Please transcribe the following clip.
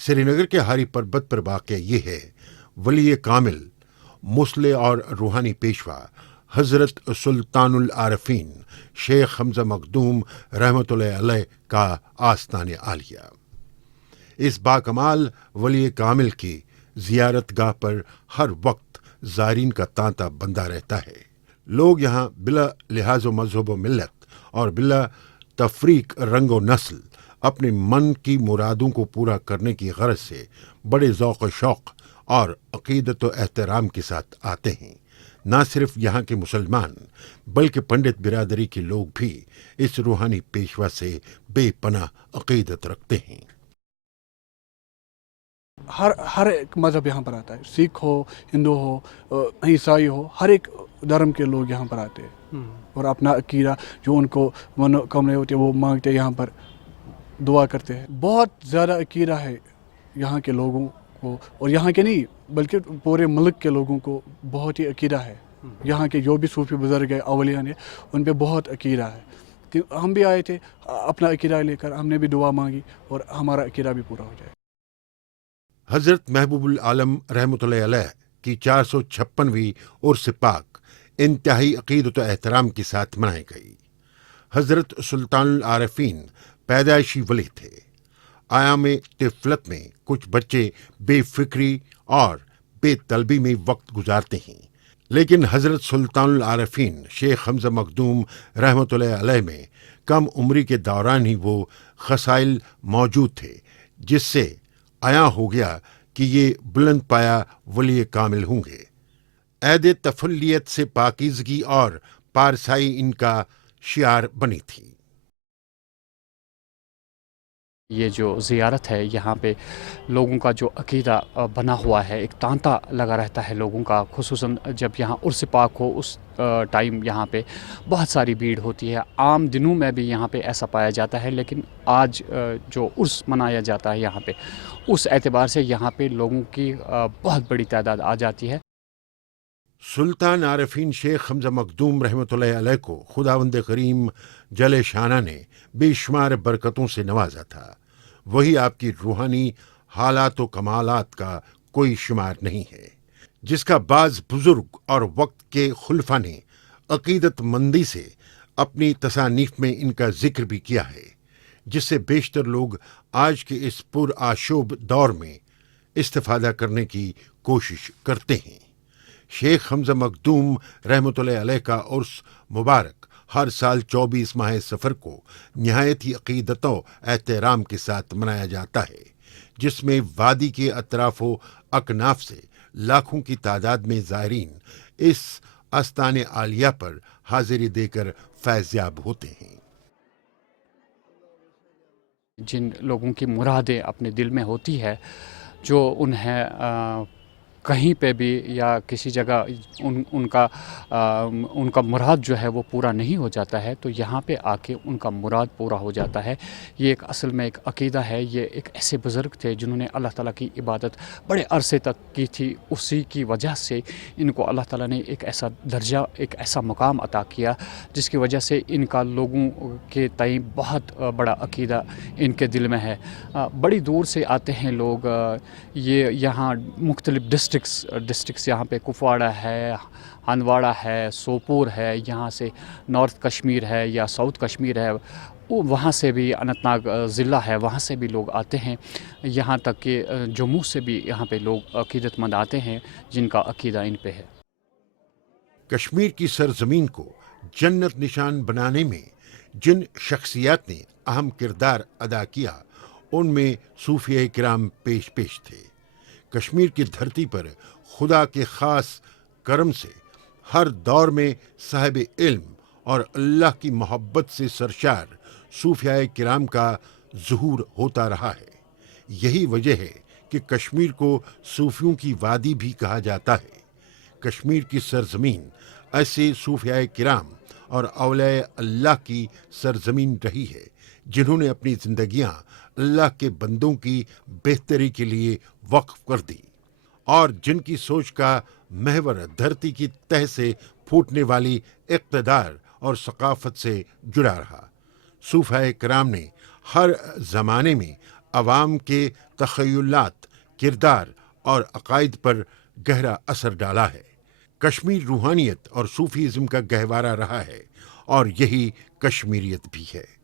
سری نگر کے ہاری پربت پر واقع یہ ہے ولی کامل مسلح اور روحانی پیشوا حضرت سلطان العارفین شیخ حمزہ مخدوم رحمۃ اللہ علیہ کا آستان عالیہ۔ اس باکمال ولی کامل کی زیارت گاہ پر ہر وقت زائرین کا تانتا بندہ رہتا ہے۔ لوگ یہاں بلا لحاظ و مذہب و ملت اور بلا تفریق رنگ و نسل اپنے من کی مرادوں کو پورا کرنے کی غرض سے بڑے ذوق و شوق اور عقیدت و احترام کے ساتھ آتے ہیں۔ نہ صرف یہاں کے مسلمان بلکہ پنڈت برادری کے لوگ بھی اس روحانی پیشوا سے بے پناہ عقیدت رکھتے ہیں۔ ہر ایک مذہب یہاں پر آتا ہے، سکھ ہو، ہندو ہو، عیسائی ہو، ہر ایک دھرم کے لوگ یہاں پر آتے ہیں اور اپنا عقیدہ جو ان کو منوکامنائیں ہوتی ہے وہ مانگتے ہیں، یہاں پر دعا کرتے ہیں۔ بہت زیادہ عقیدہ ہے یہاں کے لوگوں کو، اور یہاں کے نہیں بلکہ پورے ملک کے لوگوں کو بہت ہی عقیدہ ہے۔ یہاں کے جو بھی صوفی بزرگ ہیں، اولیاء ہیں، ان پہ بہت عقیدہ ہے۔ کہ ہم بھی آئے تھے اپنا عقیدہ لے کر، ہم نے بھی دعا مانگی اور ہمارا عقیدہ بھی پورا ہو جائے۔ حضرت محبوب العالم رحمۃ اللہ علیہ کی 456ویں عرس پاک انتہائی عقیدت و احترام کے ساتھ منائی گئی۔ حضرت سلطان العارفین پیدائشی ولی تھے۔ ایام طفلت میں کچھ بچے بے فکری اور بے طلبی میں وقت گزارتے ہیں، لیکن حضرت سلطان العارفین شیخ حمزہ مخدوم رحمۃ اللہ علیہ میں کم عمری کے دوران ہی وہ خصائل موجود تھے جس سے عیاں ہو گیا کہ یہ بلند پایا ولی کامل ہوں گے۔ عید تفلیت سے پاکیزگی اور پارسائی ان کا شعار بنی تھی۔ یہ جو زیارت ہے یہاں پہ لوگوں کا جو عقیدہ بنا ہوا ہے، ایک تانتا لگا رہتا ہے لوگوں کا، خصوصاً جب یہاں عرس پاک ہو اس ٹائم یہاں پہ بہت ساری بھیڑ ہوتی ہے۔ عام دنوں میں بھی یہاں پہ ایسا پایا جاتا ہے، لیکن آج جو عرس منایا جاتا ہے یہاں پہ، اس اعتبار سے یہاں پہ لوگوں کی بہت بڑی تعداد آ جاتی ہے۔ سلطان عارفین شیخ حمزہ مخدوم رحمۃ اللہ علیہ کو خداوند کریم جل شانہ نے بے شمار برکتوں سے نوازا تھا۔ وہی آپ کی روحانی حالات و کمالات کا کوئی شمار نہیں ہے، جس کا بعض بزرگ اور وقت کے خلفاء نے عقیدت مندی سے اپنی تصانیف میں ان کا ذکر بھی کیا ہے، جس سے بیشتر لوگ آج کے اس پر آشوب دور میں استفادہ کرنے کی کوشش کرتے ہیں۔ شیخ حمزہ مخدوم رحمۃ اللہ علیہ کا عرس مبارک ہر سال 24 ماہ سفر کو نہایت ہی عقیدت و احترام کے ساتھ منایا جاتا ہے، جس میں وادی کے اطراف و اکناف سے لاکھوں کی تعداد میں زائرین اس آستان عالیہ پر حاضری دے کر فیض یاب ہوتے ہیں۔ جن لوگوں کی مرادیں اپنے دل میں ہوتی ہے، جو انہیں کہیں پہ بھی یا کسی جگہ ان کا مراد جو ہے وہ پورا نہیں ہو جاتا ہے، تو یہاں پہ آ کے ان کا مراد پورا ہو جاتا ہے۔ یہ ایک اصل میں ایک عقیدہ ہے۔ یہ ایک ایسے بزرگ تھے جنہوں نے اللہ تعالیٰ کی عبادت بڑے عرصے تک کی تھی، اسی کی وجہ سے ان کو اللہ تعالیٰ نے ایک ایسا درجہ، ایک ایسا مقام عطا کیا جس کی وجہ سے ان کا لوگوں کے تئیں بہت بڑا عقیدہ ان کے دل میں ہے۔ بڑی دور سے آتے ہیں لوگ، یہ یہاں مختلف ڈسٹرکس یہاں پہ کپواڑہ ہے، ہندواڑہ ہے، سوپور ہے، یہاں سے نارتھ کشمیر ہے یا ساؤتھ کشمیر ہے، وہاں سے بھی اننت ناگ ضلع ہے، وہاں سے بھی لوگ آتے ہیں، یہاں تک کہ جموں سے بھی یہاں پہ لوگ عقیدت مند آتے ہیں جن کا عقیدہ ان پہ ہے۔ کشمیر کی سرزمین کو جنت نشان بنانے میں جن شخصیات نے اہم کردار ادا کیا، ان میں صوفیہ کرام پیش تھے۔ کشمیر کی دھرتی پر خدا کے خاص کرم سے ہر دور میں صاحب علم اور اللہ کی محبت سے سرشار صوفیہ کرام کا ظہور ہوتا رہا ہے۔ یہی وجہ ہے کہ کشمیر کو صوفیوں کی وادی بھی کہا جاتا ہے۔ کشمیر کی سرزمین ایسے صوفیہ کرام اور اولیاء اللہ کی سرزمین رہی ہے جنہوں نے اپنی زندگیاں اللہ کے بندوں کی بہتری کے لیے وقف کر دی، اور جن کی سوچ کا محور دھرتی کی تہ سے پھوٹنے والی اقتدار اور ثقافت سے جڑا رہا۔ صوفیہ کرام نے ہر زمانے میں عوام کے تخیلات، کردار اور عقائد پر گہرا اثر ڈالا ہے۔ کشمیر روحانیت اور صوفیزم کا گہوارہ رہا ہے اور یہی کشمیریت بھی ہے۔